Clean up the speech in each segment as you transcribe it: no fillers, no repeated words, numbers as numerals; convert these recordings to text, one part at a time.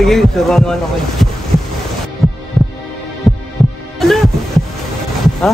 sige, surangan ako. Ano? Ha?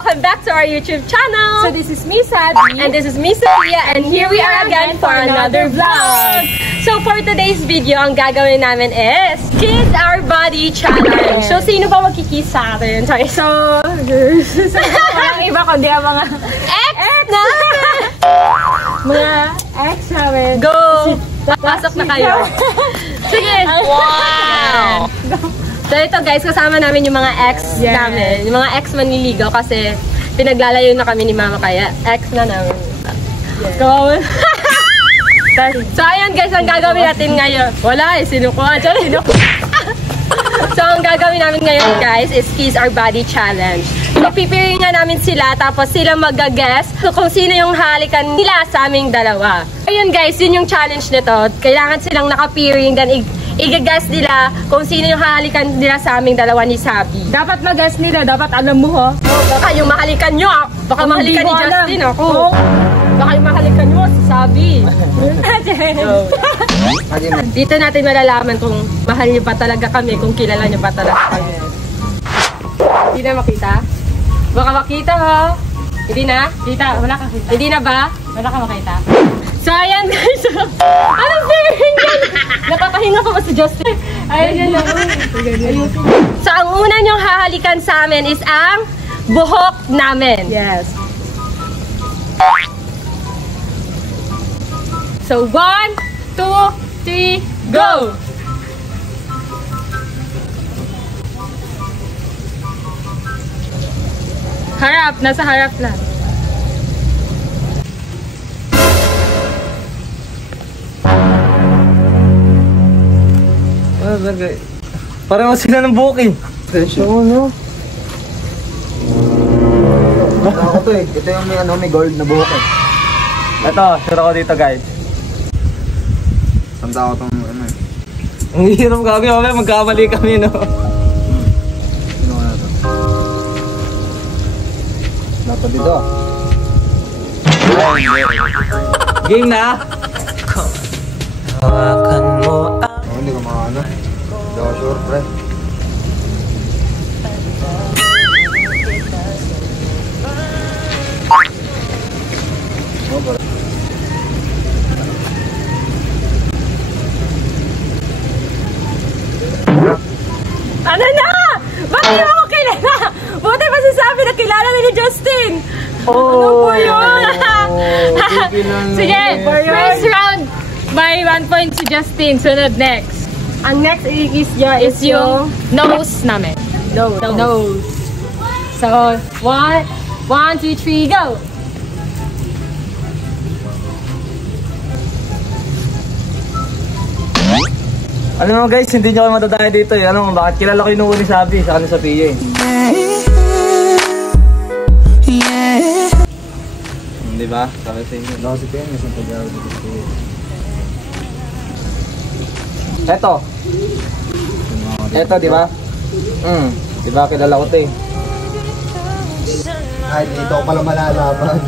Welcome back to our YouTube channel. So this is me, Sadie. And this is me, Sophia. And here we are again for another vlog. So for today's video, ang gagawin namin is Kiss Our Body Challenge. So sino ba magkikiss sa atin? Sorry. So, walang iba kundi ang mga ex namin. Mga ex namin. Go! Pasok na kayo. Sige. Wow! So ito guys, kasama namin yung mga ex namin. Yung mga ex manliligaw kasi pinaglalayo na kami ni Mama kaya ex na namin. Go! So ayan guys, ang gagawin natin ngayon. Wala eh, sinukuha. So ang gagawin namin ngayon guys is Kiss Our Body Challenge. So pipiliin nga namin sila tapos sila mag-guess kung sino yung halikan nila sa aming dalawa. Ayun guys, yun yung challenge nito. Kailangan silang naka-peering then i-guess nila kung sino yung hahalikan nila sa aming dalawa ni Sabi. Dapat mag-guess nila, dapat alam mo ha. Baka yung mahalikan nyo, baka mahalikan ni Justin ako. Baka yung mahalikan nyo, si Sabi. Dito natin malalaman kung mahal nyo ba talaga kami, kung kilala nyo ba talaga kami. Hindi na makita? Baka makita ha. Hindi na? Kita, wala kang kita. Hindi na ba? Wala kang makita. So ayan guys, anong feeling yan? Napapahinga pa ba si Justin? Ayun yan lang. So ang una nyong hahalikan sa amin is ang buhok namin. Yes. So 1, 2, 3, go! Harap, nasa harap lang. Pareho sila ng buhok eh. Presyo mo, no? Ako to eh. Ito yung may gold na buhok eh. Ito, sure ako dito guys. Tanda ko itong ano eh. Ang hirap kami, magkamali kami, no? Sino ko na ito? Dapat dito. Game na? Hawakan mo. Hindi ko makakano. Hindi ako sure, pre. Ano na? Bakit mo ako kilala? Buti pa sasabi na kilala na ni Justin. Ano po yun? Sige, first round. By 1 point si Justin. Sunod next. Ang next is yung nose namin. Nose. So, 1, 2, 3, go! Alam mo guys, hindi nyo kayo matadaya dito eh. Ano, bakit kilala ko yung nuuni Sabi sa kanila sa PA eh. Diba? Sabi sa inyo. Ako si Pia, may isang pag-aaral dito sa PA. Eto, diba? Diba, kilala ko ito eh. Ay, dito ko pala malalaman.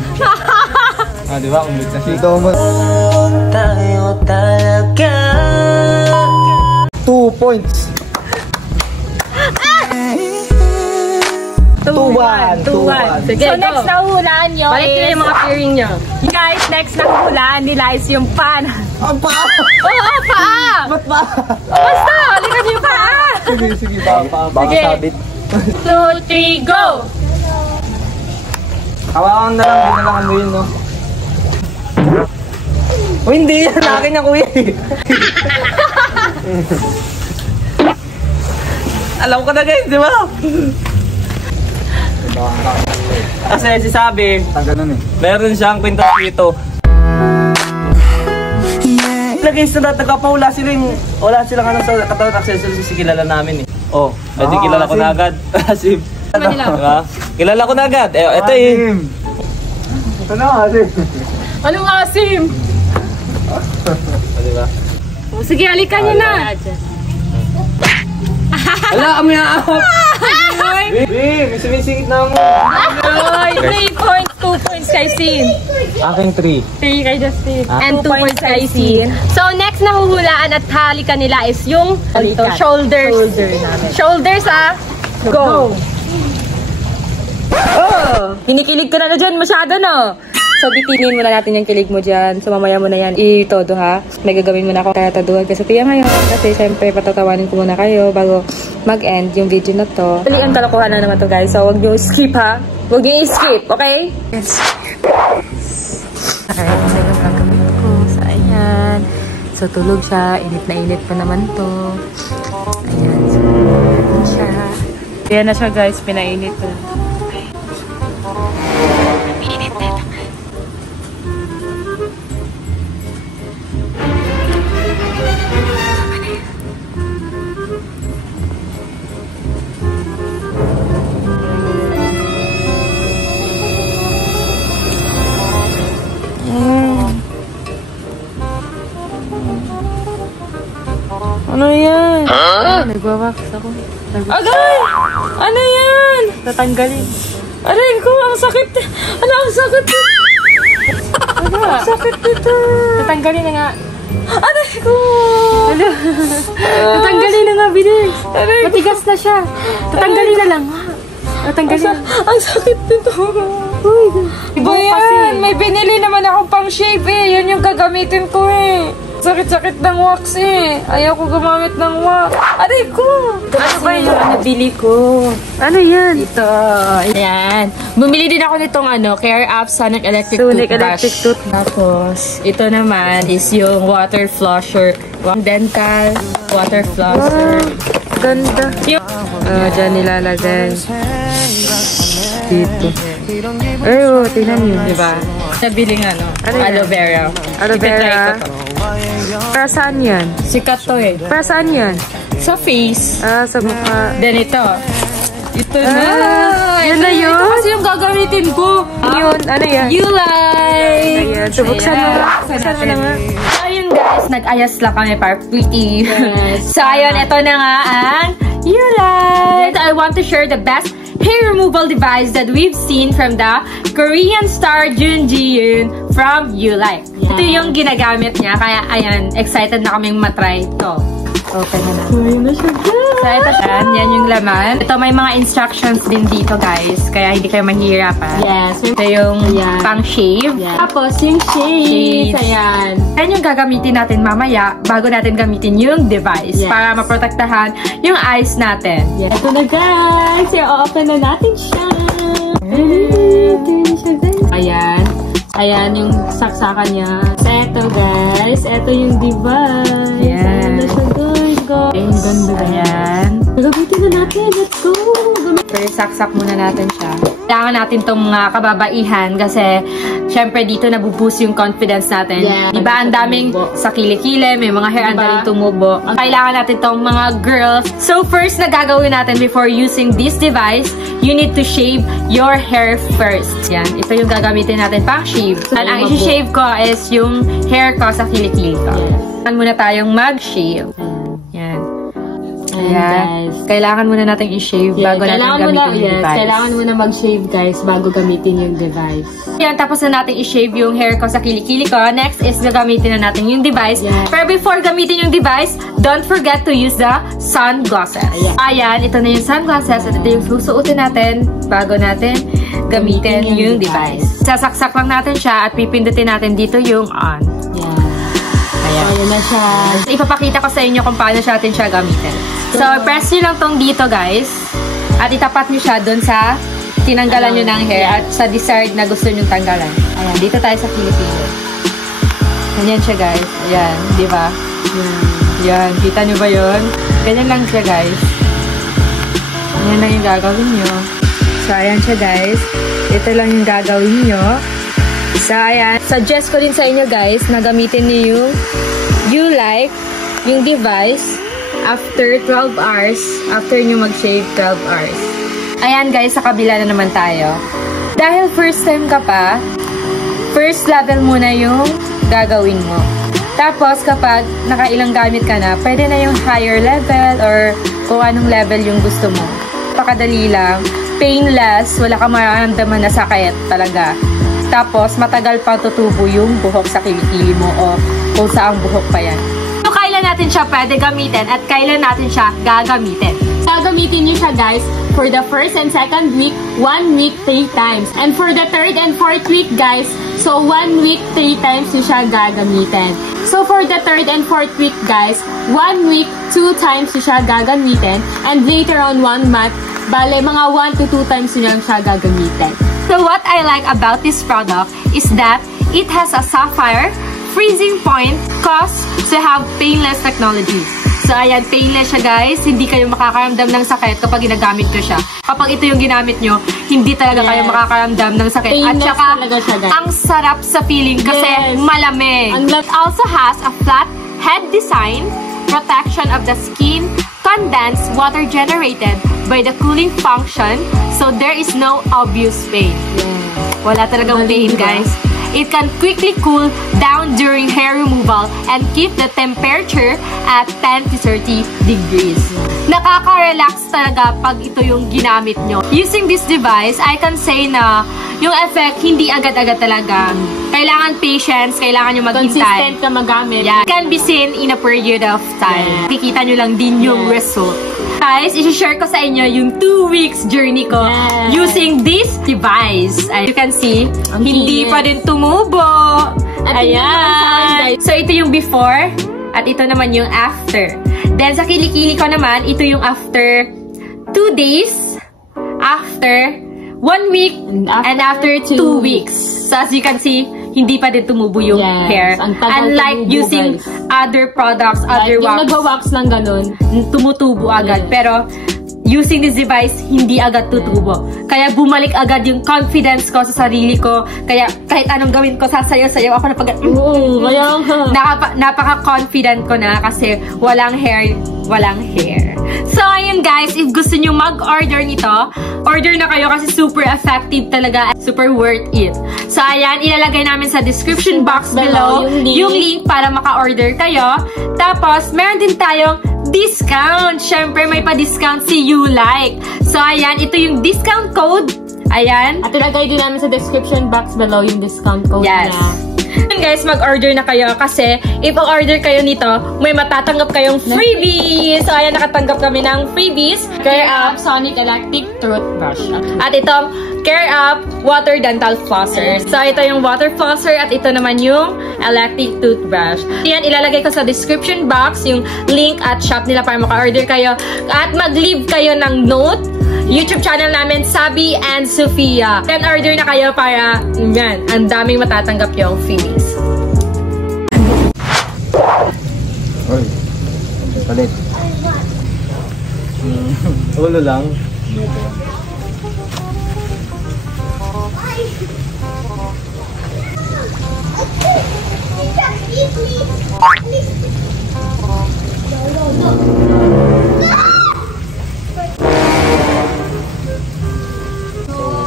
Diba? Umbit na siya. Dito mo. Tayo talaga. 2 points. 2-1. Sige, so next na hulaan nyo balik is... yung mga peering nyo. Guys, next na hulaan nila is yung pan. Ang paa! Oo, paa! Ba't paa? Basta, halikan nyo yung paa! Sige, baka sabit. 2, 3, go! Hawakan na lang, binalangan mo yun, no? O hindi, yan akin yung kuya eh. Alam ko na guys, di ba? Kasi si Sabi, ganun eh. meron siyang kwintas dito. Guys, nagkapahula sila yung, wala silang ano sa katawan accessories kasi kilala namin eh. Oh, pwede kilala ko na agad. Asim. Diba? Kilala ko na agad. Eh, ito eh. Ano Asim? Anong Asim? Diba? Sige, halikan nyo na. Hala, kami na up. May sumisingit na mo. Ay, 3 points, 2 points kay Sin. Aking 3. 3 kay Justin. And 2 points kay Sin. So, next na huhulaan at halikan nila is yung shoulders. Shoulders, ah. Go! Oh! Kinikilig ka na dyan masyado, no? So, bitinin muna natin yung kilig mo dyan. So, mamaya mo na yan itodo, ha? May gagawin muna ako kaya taduhan ka sa tiya ngayon. Kasi, syempre, patatawanin ko muna kayo bago mag-end yung video na to. Dali ang kalokohan na naman to, guys. So, huwag nyo skip, ha? Huwag nyo i-skip, okay? Yes. Okay, ito na yung gagawin ko. So, ayan. So, tulog siya. Init na init pa naman to. Ayan. So, ayan siya. Ayan na siya, guys. Pinainit ko. Ano yan? Nagwawax ako. Agay! Ano yan? Tatanggalin. Aray ko, ang sakit. Ano, ang sakit dito. Ang sakit dito. Tatanggalin na nga. Aray ko! Tatanggalin na nga, bilis. Matigas na siya. Tatanggalin na lang. Tatanggalin. Ang sakit dito. Iba yan. May binili naman akong pang shave eh. Yan yung gagamitin ko eh. Sakit-sakit ng wax eh. Ayaw ko gumamit ng wax. Aray ko! Ano ba yung nabili ko? Ano yan? Ito. Ayan. Bumili din ako nitong Care Up Sonic Electric Toothbrush. Tapos, ito naman is yung water flusher. Dental water flusher. Wow, ganda. Dyan nilalagay. Dito. Ay, tingnan nyo. Diba? Nabili nga, aloe vera. Aloe vera. Para saan yan? Sikat to eh. Para saan yan? Sa face. Ah, sa mukha. Then ito. Ito na. Yan na yun? Ito kasi yung gagamitin ko. Yun, ano yan? You like. Ayan, subuksan mo. Subuksan mo na nga. Ayun guys, nag-ayas lang kami para pretty. So ayun, ito na nga ang You Like. I want to share the best hair removal device that we've seen from the Korean star Jun Ji-yoon from You Like. Ito yung ginagamit niya, kaya ayan, excited na kaming matry ito. Open na na. Ayun na siya. So ito siya, yan yung laman. Ito may mga instructions din dito guys, kaya hindi kayo mahihirapan. Yes. Ito yung pang shave. Yes. Tapos yung shades. Ayan. Ayan yung gagamitin natin mamaya bago natin gamitin yung device para maprotektahan yung eyes natin. Yes. Ito na guys, i-open na natin siya. Ayan. Ayan yung saksakan niya. So, eto guys. Eto yung device. Ayan. Ayan siya guys. Ang ganda. Ayan. Gagamitin na natin. Let's go. Pero saksak muna natin siya. Kailangan natin itong kababaihan kasi syempre dito nabuboost yung confidence natin. Yeah, diba ang daming sa kilikili, may mga hair andaling tumubo. Kailangan natin itong mga girls. So first na gagawin natin before using this device, you need to shave your hair first. Yan. Ito yung gagamitin natin pang shave. Ang isi-shave ko is yung hair ko sa kilikili ko. Kailangan muna tayong mag-shave. Yan. Ayan. Kailangan muna natin i-shave bago natin gamitin yung device. Kailangan muna mag-shave guys bago gamitin yung device. Ayan, tapos na natin i-shave yung hair ko sa kilikili ko. Next is gagamitin na natin yung device. Pero before gamitin yung device, don't forget to use the sunglasses. Ayan, ito na yung sunglasses. At ito yung susuotin natin bago natin gamitin yung device. Sasaksak lang natin siya at pipindutin natin dito yung on. Ayan na siya. Ipapakita ko sa inyo kung paano natin siya gamitin. So, press nyo lang tong dito, guys. At itapat nyo siya dun sa tinanggalan nyo ng hair at sa desired na gusto nyo tanggalan. Ayan, dito tayo sa kilikili. Ganyan siya, guys. Ayan, di ba? Ayan, kita nyo ba yun? Ganyan lang siya, guys. Ayan lang yung gagawin nyo. So, ayan siya, guys. Ito lang yung gagawin nyo. So, ayan. Suggest ko din sa inyo, guys, na gamitin niyo yung You Like, yung device, after 12 hours, after nyo mag-shave 12 hours. Ayan, guys, sa kabila na naman tayo. Dahil first time ka pa, first level muna yung gagawin mo. Tapos, kapag nakailang gamit ka na, pwede na yung higher level or kung anong level yung gusto mo. Pakadali lang, painless, wala kang mararamdaman na sakit talaga. Tapos, matagal pa tutubo yung buhok sa kilikili mo o kung saang buhok pa yan. So, kailan natin siya pwede gamitin at kailan natin siya gagamitin? Gagamitin niyo siya guys for the first and second week, 1 week 3 times. And for the third and fourth week guys, so 1 week 3 times niyo siya gagamitin. So for the third and fourth week guys, 1 week 2 times niyo siya gagamitin. And later on 1 month, bale mga 1 to 2 times niyo lang siya gagamitin. So what I like about this product is that it has a sapphire freezing point cause to have painless technology. So ayan, painless siya guys. Hindi kayo makakaramdam ng sakit kapag ginagamit nyo siya. Kapag ito yung ginamit nyo, hindi talaga kayo makakaramdam ng sakit. Painless at saka, talaga siya, guys. ang sarap sa feeling kasi malamig. It also has a flat head design, protection of the skin, condensed water generated by the cooling function, so there is no obvious pain. Wala talagang pain, guys. It can quickly cool down during hair removal and keep the temperature at 10 to 30 degrees. Nakaka-relax talaga pag ito yung ginamit nyo. Using this device, I can say na yung effect hindi agad-agad talaga. Kailangan patience, kailangan nyo maghintay. Consistent ka magamit. Yeah. It can be seen in a period of time. Kikita nyo lang din yung result. Guys, i-share ko sa inyo yung 2 weeks journey ko using this device. As you can see, hindi pa din tumubo. Ayan. So, ito yung before at ito naman yung after. Then, sa kilikili ko naman, ito yung after 2 days, after 1 week, and after 2 weeks. So, as you can see, hindi pa din tumubo yung hair. Unlike using other products, other wax. Yung nag-wax lang ganun. Tumutubo agad. Pero, using this device, hindi agad tutubo. Kaya bumalik agad yung confidence ko sa sarili ko. Kaya kahit anong gawin ko, sasayaw-sayaw ako na pag... Napaka-confident ko na kasi walang hair. So, ayun guys, if gusto nyo mag-order nito, order na kayo kasi super effective talaga. Super worth it. So, ayan, ilalagay namin sa description box below yung link para maka-order kayo. Tapos, meron din tayong discount. Syempre, may pa-discount si YouLike. So, ayan, ito yung discount code. Ayan. At ilagay din namin sa description box below yung discount code niya. Guys, mag-order na kayo kasi if order kayo nito, may matatanggap kayong freebies. So, ayan, nakatanggap kami ng freebies. Care Up Sonic Electric Toothbrush. At itong Care Up Water Dental Flosser. So, ito yung water flosser at ito naman yung electric toothbrush. Yan, ilalagay ko sa description box yung link at shop nila para maka-order kayo. At mag-leave kayo ng note. YouTube channel namin, Sabi and Sofia. Then order na kayo para, yan, ang daming matatanggap yung freebies. Oy, palit. Ulo lang.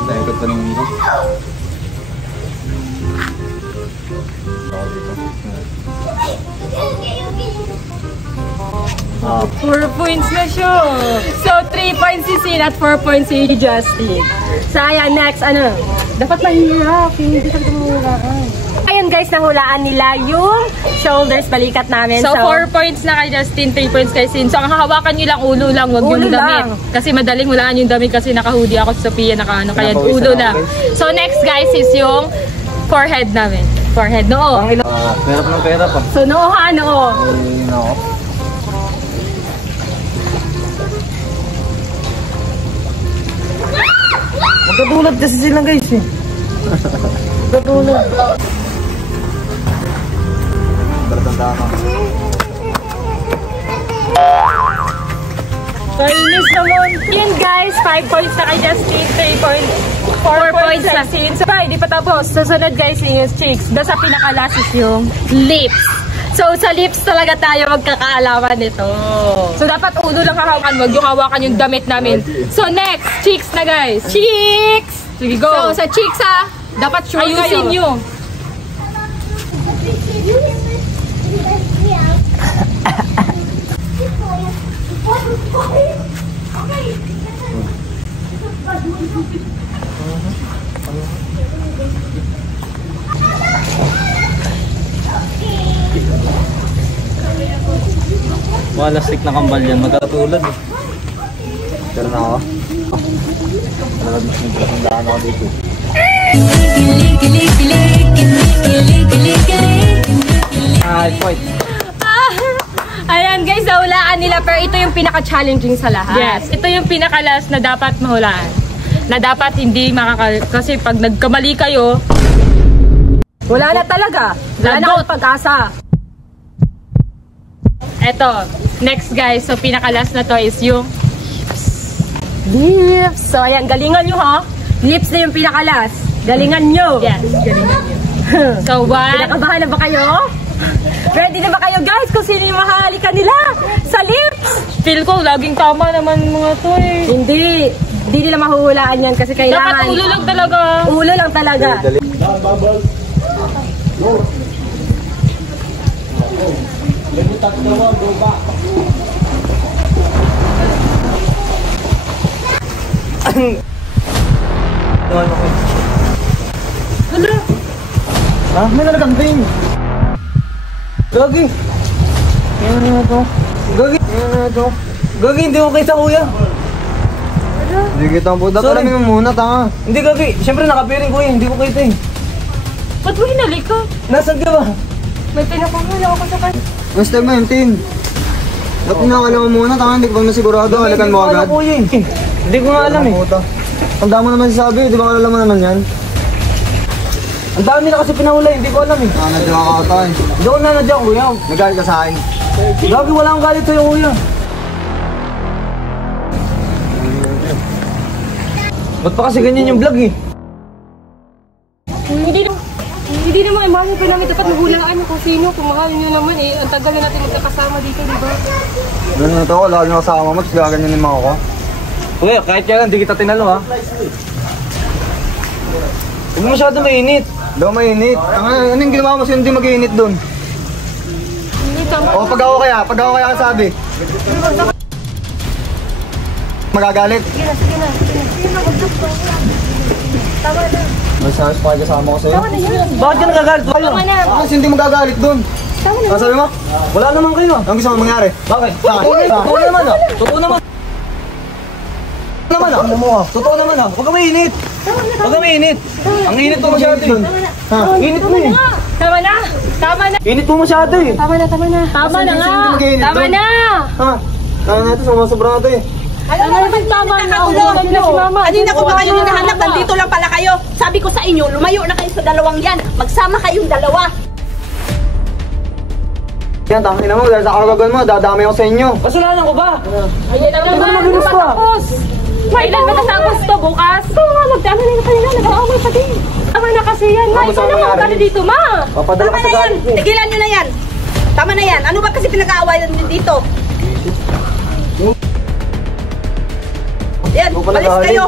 Naikot pa ng dito. 4 points na siya. So, 3 points si Sin at 4 points si Justin. So, ayan, next, ano? Dapat mahirap. Hindi ka mahiraan. Ayun guys, nahulaan nila yung shoulders, balikat namin. So, 4 points na kay Justin, 3 points kay Sin. So, ang hahawakan nyo lang, ulo lang, wag yung damit. Kasi madaling hulaan yung damit kasi naka-hoodie ako sa Sophia, naka-ano, kaya ulo lang. So, next guys is yung forehead namin. Forehead, noo. Perap ng perap ah. So, noo ha, noo. Noo. Magkatulad kasi sila guys eh. Magkatulad. Bertanda ka. Kainis naman. Yun guys, 5 points na kay Justin, 3 points. 4 points na Sin. So, hindi pa tapos. Susunod guys is cheeks. Doon sa pinaka-last is yung lips. So, sa lips talaga tayo magkakaalaman nito. So, dapat ulo lang hawakan. Wag yung hawakan yung damit namin. So, next, cheeks na guys. Cheeks! Sige, go. So, sa cheeks ha, dapat sure ayusin nyo. Mga lastik na kambal yan, magkatulad eh. Pero na ako. Talagang mas nagpasandaan ako dito. Point. Ayan guys, nahulaan nila pero ito yung pinaka-challenging sa lahat. Yes, ito yung pinakalas na dapat mahulaan. Na dapat hindi kasi pag nagkamali kayo, Wala na talaga. Wala na Lagot. akong pag-asa. eto, next guys, so pinakalas na to is yung Lips. So ayan, galingan nyo ha. Lips na yung pinakalas. Galingan nyo. yes, galingan yun. So one, Pinakabahan na ba kayo? Ready na ba kayo guys kung sino yung mahalikan nila sa lips? feel ko laging tama naman mga to eh. Hindi nila mahuhulaan yan kasi Dapat kailangan ulo lang talaga. ulo lang talaga. Naman ako. Ha? May nalagambing. Gagi! Yan na to. Gagi! Yan na to. Gagi, hindi ko kita kuya. Hindi kita ang puta. Sorry. Talamin mo muna, tanga. Hindi Gagi, siyempre nakapiring kuya, hindi ko kita eh. Ba't mo hinalik ka? Nasaan ka ba? May pinapangulo ako sa kanya. Basta 19. Dapat nakakala mo muna, tanga. Hindi ko bang nasigurado. Halikan mo agad. Ano kuya eh. Hindi ko nga alam eh. Puta. Ang dami mo naman sasabi. Di ba alam mo naman yan? Ang dami na kasi pinahula, hindi ko alam eh. Nanadya ka ata eh. Hindi ko nanadya kuya. Nagalit ka sa akin. Gagi, wala akong galit sa'yo kuya. Ba't pa kasi ganyan yung vlog eh? Hindi naman imagine pa namin dapat nahulaan kung sino. Kung mahal nyo naman eh. Ang tagal na natin magkakasama dito, di ba? Ganun ito ako. Lalo na kasama mo. Tapos gaganyanin mo ako. Kuya, kahit yan, hindi kita tinalo ha. Huwag mo masyado mainit. Daw mainit. Ano yung ginawa mo? Sino hindi mag-iinit dun? O pag ako kaya kasabi. Magagalit. May sabi pa kasama ko sa'yo. Bakit ka nagagalit kayo? Kasi hindi magagalit dun. Ano sabi mo? Wala naman kayo ah. Anong gusto mo mangyari? Bakit? Saan? Totoo naman ah. Totoo naman. Totoo naman ah. Huwag ka mainit. Huwag ka mainit. Ang init mo masyado eh. Ha? Init mo eh. Tama na! Tama na! Init mo masyado eh. Tama na! Tama na nga! Sino mag-iinit Tama dun? na! Ha? Tama natin, sumasobra na ito eh. Tama na! Ulit na si mama! Kanina ko pa kayo hinahanap, nandito lang pala kayo. Sabi ko sa inyo, lumayo na kayo sa dalawang yan. Magsama kayong dalawa. Yan, tangin mo, dahil sa karagagan mo, dadami ako sa inyo. Kasalanan ko ba? Ayan na naman! Mabilis pa. Kailan matatapos to? Bukas? Ito nga, magdami na kanina, nag-aaway pa din. Tama na kasi yan, ma. Ano Ikaw na mangyari? magdali dito, ma. Papadala Tama ka sa na yan. galit eh. Tigilan nyo na yan. Tama na yan. Ano ba kasi pinag-aawayan din dito? Yan, Ikaw pala balis galit. kayo.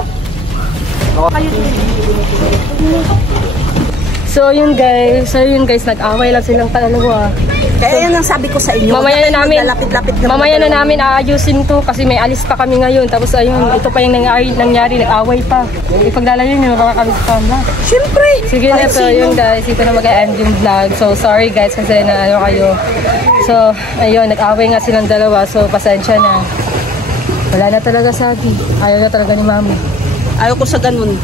So yun guys, nag-away lang silang dalawa. Kaya yan ang sabi ko sa inyo. Mamaya na namin, Lapit-lapit mamaya na namin aayusin to kasi may alis pa kami ngayon. Tapos ayun, ito pa yung nangyari, nag-away pa. Ipaglalayo nyo, makakabit pa na. Siyempre. Sige na, kahit so sino. yun guys, ito na mag-end yung vlog. So sorry guys kasi na ano kayo. So ayun, nag-away nga silang dalawa. So pasensya na. Wala na talaga sabi. Ayaw na talaga ni mami. Ayaw ko sa ganun.